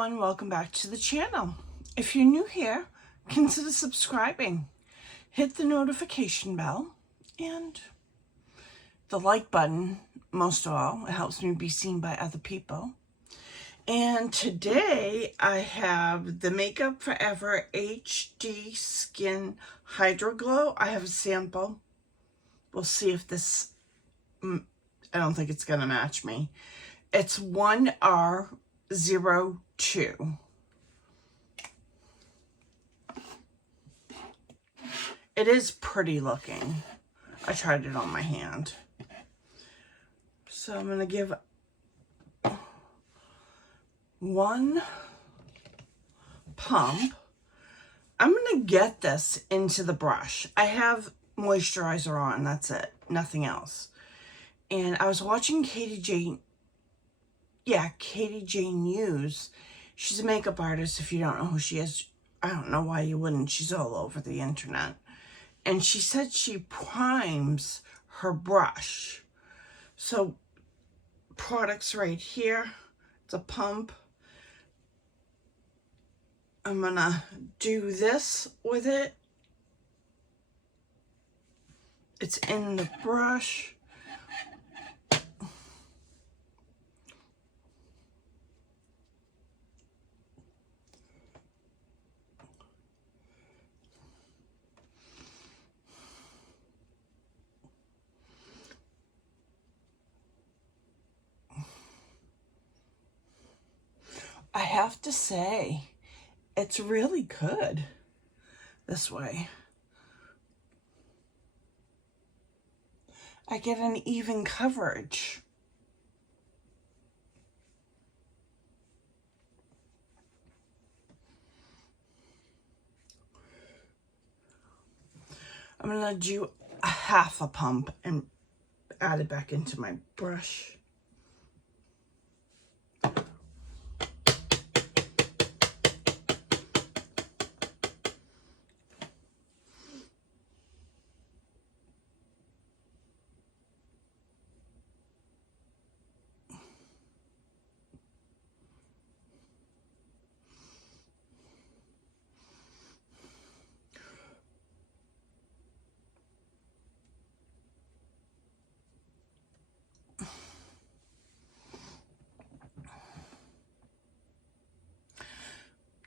everyone, welcome back to the channel. If you're new here, consider subscribing. Hit the notification bell and the like button. Most of all, it helps me be seen by other people. And today I have the Makeup Forever HD Skin Hydra Glow. I have a sample. We'll see if this, I don't think it's going to match me. It's 1R02. It is pretty looking. I tried it on my hand. So I'm going to give one pump. I'm going to get this into the brush. I have moisturizer on, that's it. Nothing else. And I was watching Katie Jane use. She's a makeup artist. If you don't know who she is, I don't know why you wouldn't. She's all over the internet. And she said she primes her brush. So products right here. It's a pump. I'm gonna do this with it. It's in the brush. I have to say, it's really good this way. I get an even coverage. I'm gonna do a half a pump and add it back into my brush.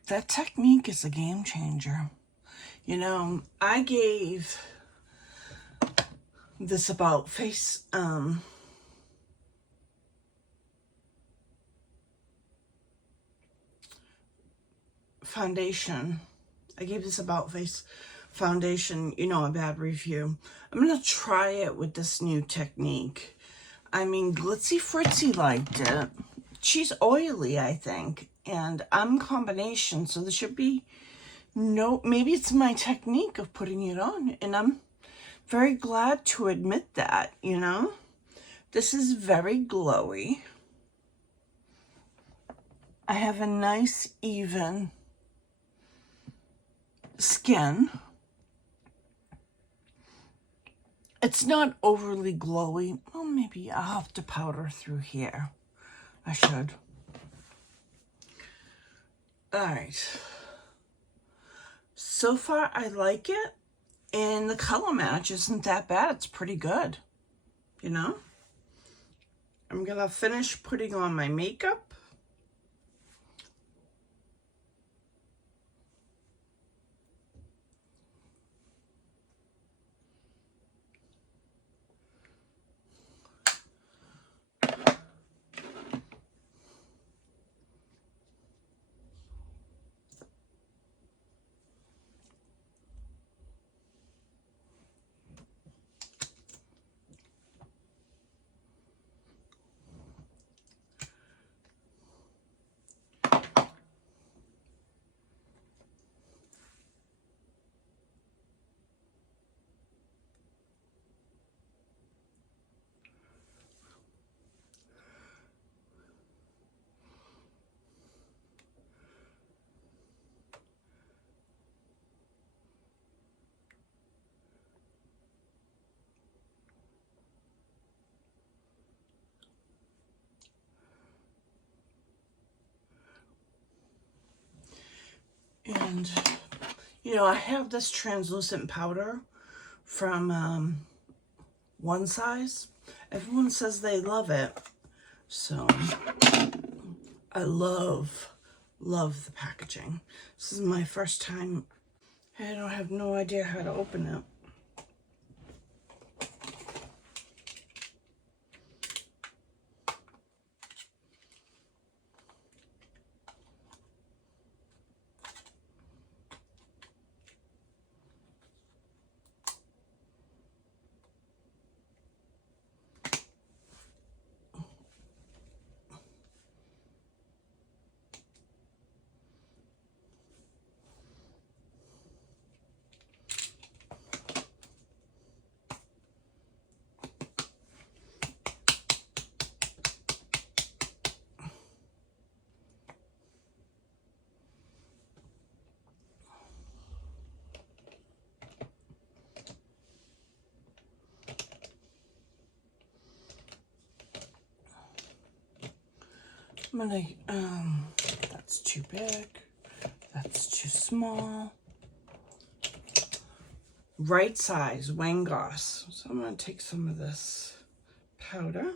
That technique is a game changer. You know, I gave this About Face foundation. I gave this About Face foundation, you know, a bad review. I'm going to try it with this new technique. I mean, Glitzy Fritzy liked it. She's oily, I think. And I'm combination, so there should be no, maybe it's my technique of putting it on. And I'm very glad to admit that, you know. This is very glowy. I have a nice, even skin. It's not overly glowy. Well, maybe I'll have to powder through here. I should. All right. So far, I like it. And the color match isn't that bad. It's pretty good. You know? I'm going to finish putting on my makeup. And, you know, I have this translucent powder from One Size. Everyone says they love it. So, I love the packaging. This is my first time. I don't have no idea how to open it. I'm gonna, that's too big, that's too small. Right size, Wayne Goss. So I'm gonna take some of this powder.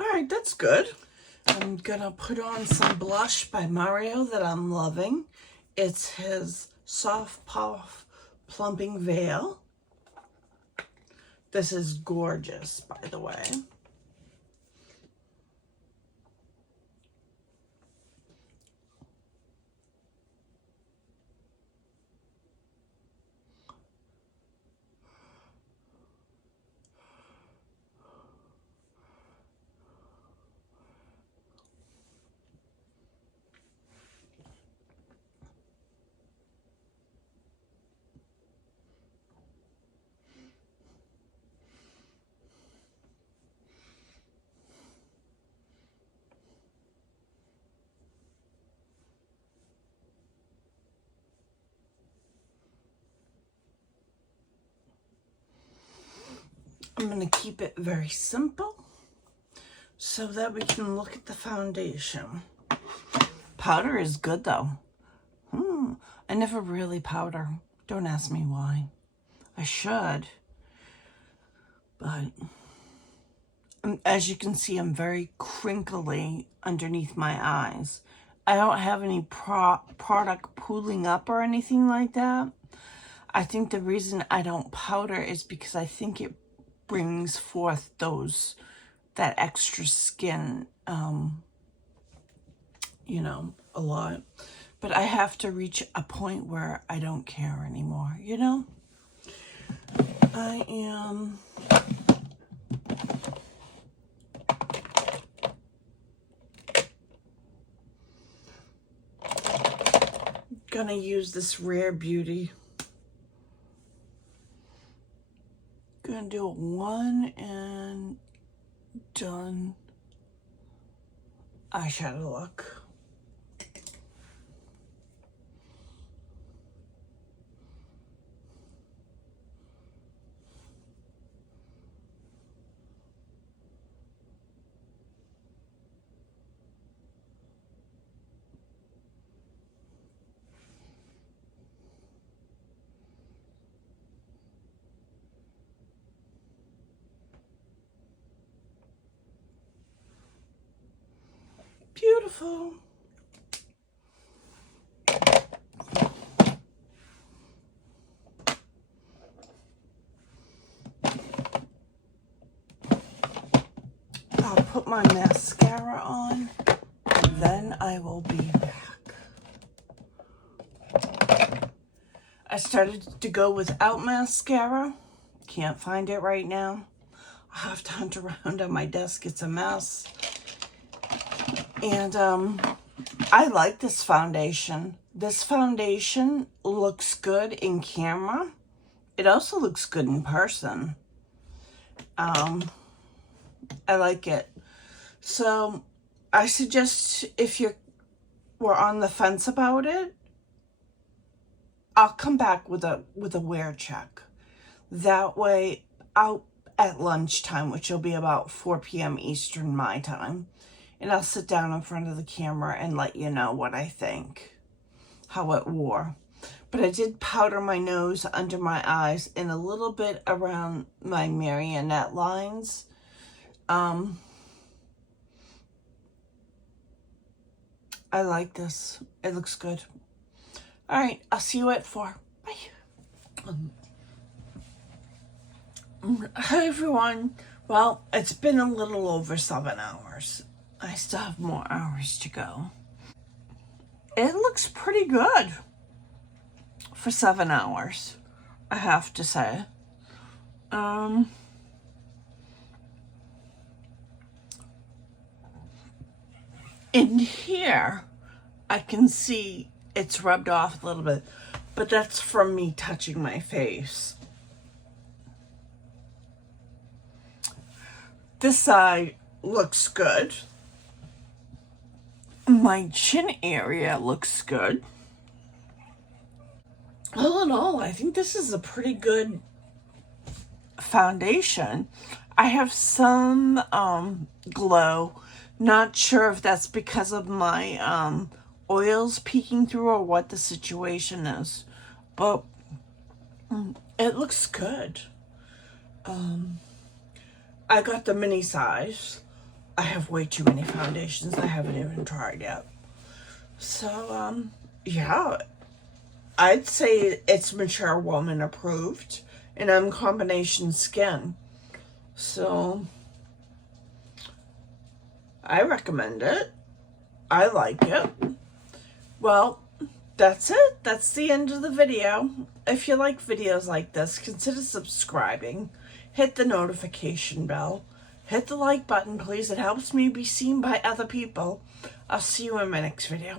All right, that's good. I'm gonna put on some blush by Mario that I'm loving. It's his Soft Puff Plumping Veil. This is gorgeous, by the way. I'm going to keep it very simple so that we can look at the foundation. Powder is good though. I never really powder. Don't ask me why. I should. But as you can see, I'm very crinkly underneath my eyes. I don't have any product pooling up or anything like that. I think the reason I don't powder is because I think it brings forth that extra skin, you know, a lot. But I have to reach a point where I don't care anymore, you know? I am gonna use this Rare Beauty. Gonna do a one and done eyeshadow look. Beautiful. I'll put my mascara on, and then I will be back. I started to go without mascara, Can't find it right now. I have to hunt around on my desk. It's a mess. And I like this foundation. This foundation looks good in camera. It also looks good in person. I like it. So I suggest if you were on the fence about it, I'll come back with a wear check. That way, out at lunchtime, which will be about 4 p.m. Eastern my time, and I'll sit down in front of the camera and let you know what I think, how it wore. But I did powder my nose, under my eyes, and a little bit around my marionette lines. I like this. It looks good. All right, I'll see you at 4. Bye. Hi, everyone. Well, it's been a little over 7 hours. I still have more hours to go. It looks pretty good for 7 hours, I have to say. In here, I can see it's rubbed off a little bit, but that's from me touching my face. This side looks good. My chin area looks good. All in all, I think this is a pretty good foundation. I have some glow. Not sure if that's because of my oils peeking through or what the situation is, but it looks good. I got the mini size. I have way too many foundations I haven't even tried yet. So, yeah, I'd say it's mature woman approved, and I'm combination skin. So, I recommend it. I like it. Well, that's it. That's the end of the video. If you like videos like this, consider subscribing. Hit the notification bell. Hit the like button, please. It helps me be seen by other people. I'll see you in my next video.